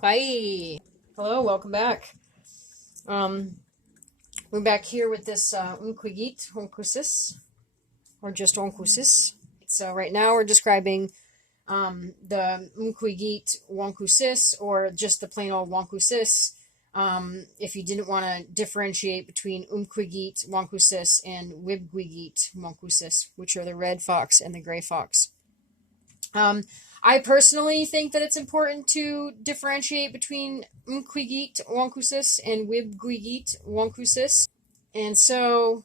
Hi. Hello, welcome back. Um, we're back here with this Unquigit Oncusis, or just Oncusis. So right now we're describing the Unquigit Wonkusis, or just the plain old Wonkusis. If you didn't want to differentiate between Unquigit Wonkusis and Wibguigit Wonkusis, which are the red fox and the gray fox. I personally think that it's important to differentiate between Mquigit Wonkusis and Wibguigit Wonkusis. And so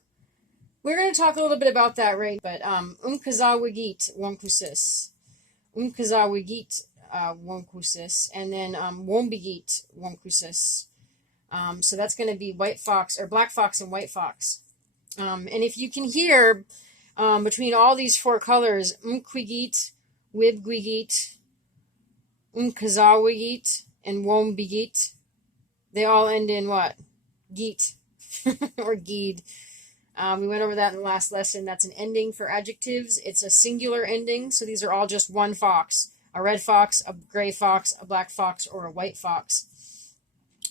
we're going to talk a little bit about that, right? But Umkazawigit Wonkusis, Umkazawigit Wonkusis, and then Wombigit Wonkusis. So that's going to be white fox, or black fox and white fox. And if you can hear between all these four colors, Mquigit, Wibguigit, Umkazawigit, and Wombigit, they all end in what? Geet. Or geed. We went over that in the last lesson. That's an ending for adjectives. It's a singular ending, so these are all just one fox. A red fox, a gray fox, a black fox, or a white fox.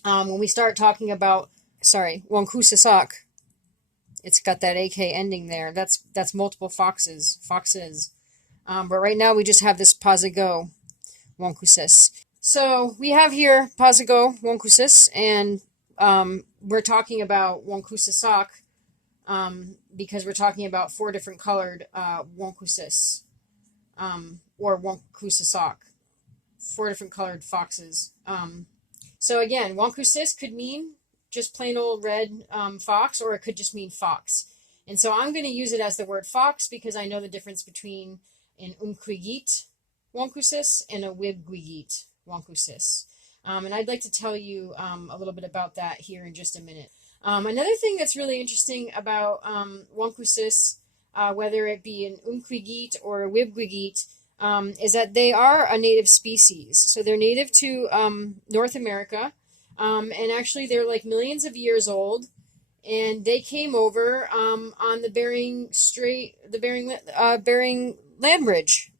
When we start talking about, Wonkusisak, it's got that AK ending there. That's multiple foxes. But right now we just have this Pazago Wonkusis. So we have here Pazago Wonkusis, and we're talking about Wonkusisak because we're talking about four different colored Wonkusis, or Wonkusisak, four different colored foxes. So again, Wonkusis could mean just plain old red fox, or it could just mean fox. And so I'm going to use it as the word fox because I know the difference between an Umquigit Wonkusis and a Wibguigit Wonkusis. And I'd like to tell you a little bit about that here in just a minute. Another thing that's really interesting about Wonkusis, whether it be an Umquigit or a Wibguigit, is that they are a native species. So they're native to North America, and actually they're like millions of years old. And they came over on the Bering Strait, the Bering land bridge,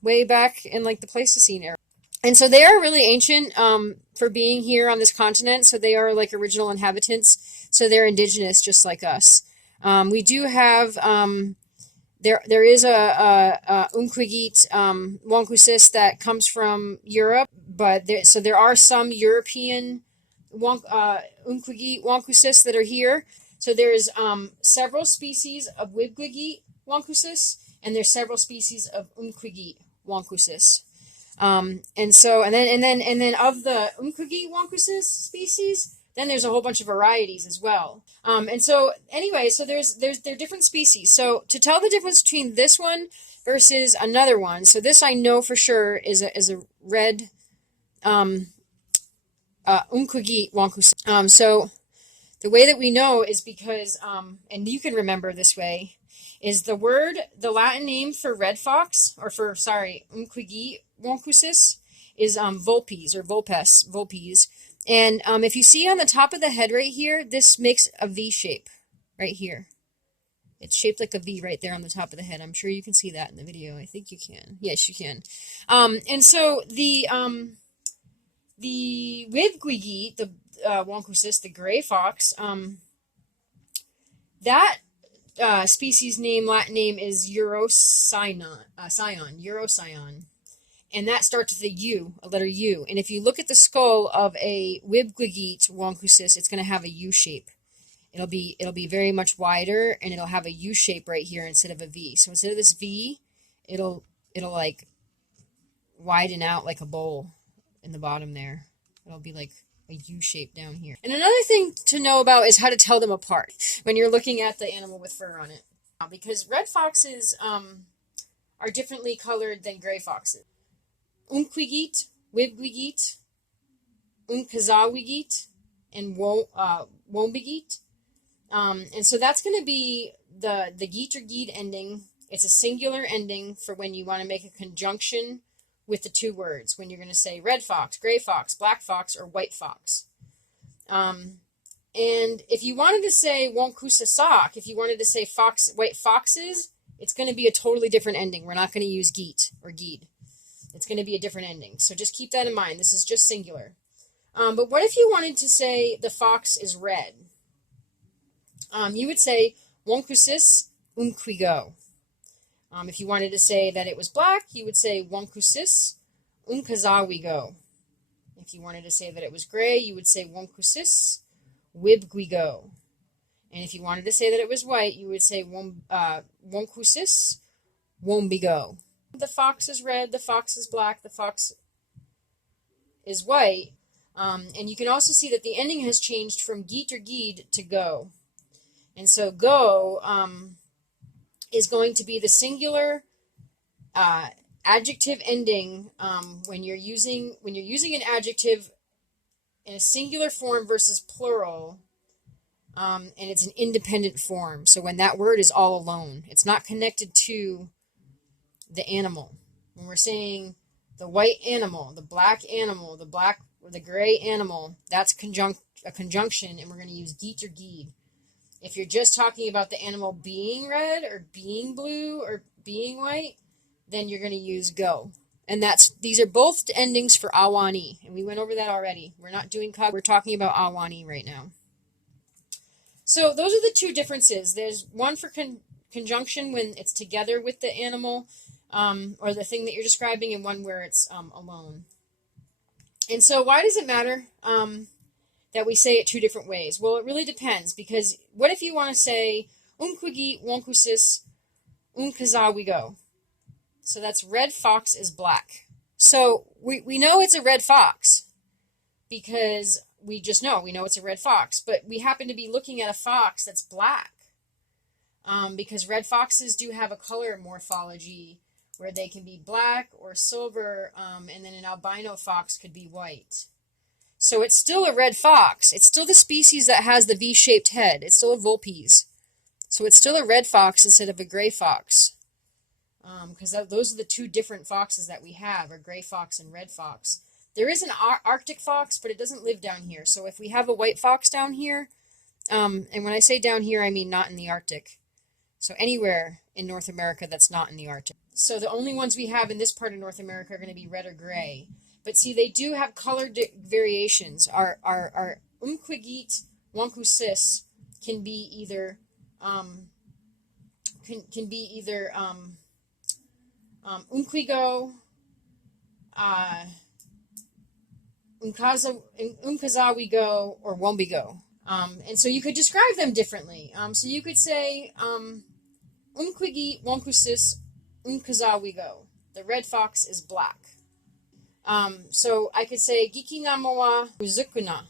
way back in like the Pleistocene era. And so they are really ancient for being here on this continent. So they are like original inhabitants. So they're indigenous, just like us. We do have there is a Umquigit Wonkusis that comes from Europe, but there are some European Umquigit Wonkusis that are here. So there's several species of Wibguigit Wonkusis, and there's several species of Umquigit Wonkusis. And then of the Umquigit Wonkusis species, then there's a whole bunch of varieties as well. And so anyway, so there are different species. So to tell the difference between this one versus another one, so this I know for sure is a red Umquigit Wonkusis. So the way that we know is because, and you can remember this way, is the Latin name for red fox, or Umquigit Wonkusis, is Vulpes, or Vulpes. And if you see on the top of the head right here, this makes a V shape right here. It's shaped like a V right there on the top of the head. I'm sure you can see that in the video. I think you can. Yes, you can. And so the Wibguigit, the Wonkusis, the gray fox, that species name, Latin name, is Eurocyon, and that starts with a letter U. And if you look at the skull of a Wibguigit Wonkusis, it's going to have a U shape. It'll be very much wider, and it'll have a U shape right here instead of a V. So instead of this V, it'll like widen out like a bowl in the bottom there. It'll be like a U shape down here. And another thing to know about is how to tell them apart when you're looking at the animal with fur on it. Because red foxes are differently colored than gray foxes. Umquigit, Wibguigit, Umkazawigit, and Wombigit. And so that's going to be the geet or geed ending. It's a singular ending for when you want to make a conjunction with the two words, when you're going to say red fox, gray fox, black fox, or white fox. And if you wanted to say Wonkusisak, if you wanted to say white foxes, it's going to be a totally different ending. We're not going to use geet or geed. It's going to be a different ending. So just keep that in mind. This is just singular. But what if you wanted to say the fox is red? You would say wonkusis unkwigo. If you wanted to say that it was black, you would say wonkusis unkazawigo. If you wanted to say that it was gray, you would say wonkusis wibgwigo. And if you wanted to say that it was white, you would say wonkusis wombigo. The fox is red, the fox is black, the fox is white. And you can also see that the ending has changed from geet or geed to go. And so go is going to be the singular adjective ending when you're using an adjective in a singular form versus plural, and it's an independent form. So when that word is all alone, it's not connected to the animal. When we're saying the white animal, the black animal, the gray animal, that's a conjunction, and we're going to use geet or geed. If you're just talking about the animal being red or being blue or being white, then you're going to use go. And these are both endings for awani, and we went over that already. We're not doing kag, we're talking about awani right now. So those are the two differences. There's one for conjunction when it's together with the animal or the thing that you're describing, and one where it's alone. And so why does it matter that we say it two different ways? Well, it really depends, because what if you want to say unkwigi wonkusis unkazawigo? So that's red fox is black. So we know it's a red fox because we know it's a red fox, but we happen to be looking at a fox that's black because red foxes do have a color morphology where they can be black or silver, and then an albino fox could be white. So it's still a red fox. It's still the species that has the V-shaped head. It's still a vulpes. So it's still a red fox instead of a gray fox. Because those are the two different foxes that we have, are gray fox and red fox. There is an Arctic fox, but it doesn't live down here. So if we have a white fox down here, and when I say down here, I mean not in the Arctic. So anywhere in North America that's not in the Arctic. So the only ones we have in this part of North America are going to be red or gray. But see, they do have color variations. Our umquigit wonkusis can be either umquigo, umkazawigo, or wombigo. And so you could describe them differently. So you could say umquigi wonkusis umkazawigo. The red fox is black. So I could say Gikinamawa Uzukuna.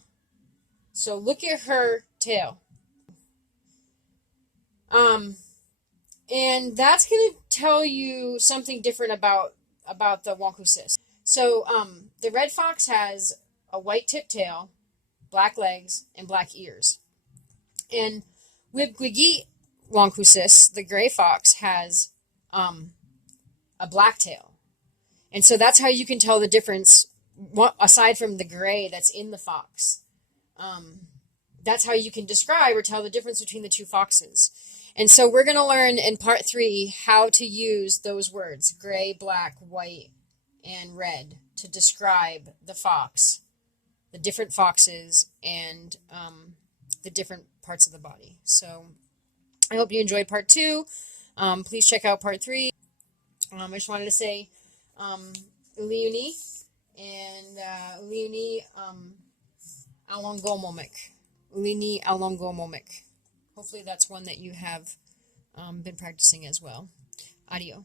So look at her tail. And that's going to tell you something different about the wonkusis. So the red fox has a white tip tail, black legs, and black ears. And Wibgwigi wonkusis, the gray fox, has a black tail. And so that's how you can tell the difference, aside from the gray that's in the fox. That's how you can describe or tell the difference between the two foxes. And so we're going to learn in part 3 how to use those words, gray, black, white, and red, to describe the fox, the different foxes, and the different parts of the body. So I hope you enjoyed part 2. Please check out part 3. I just wanted to say Uliuni and Uliuni Alongomomik. Uliuni Alongomomik. Hopefully that's one that you have been practicing as well. Adio.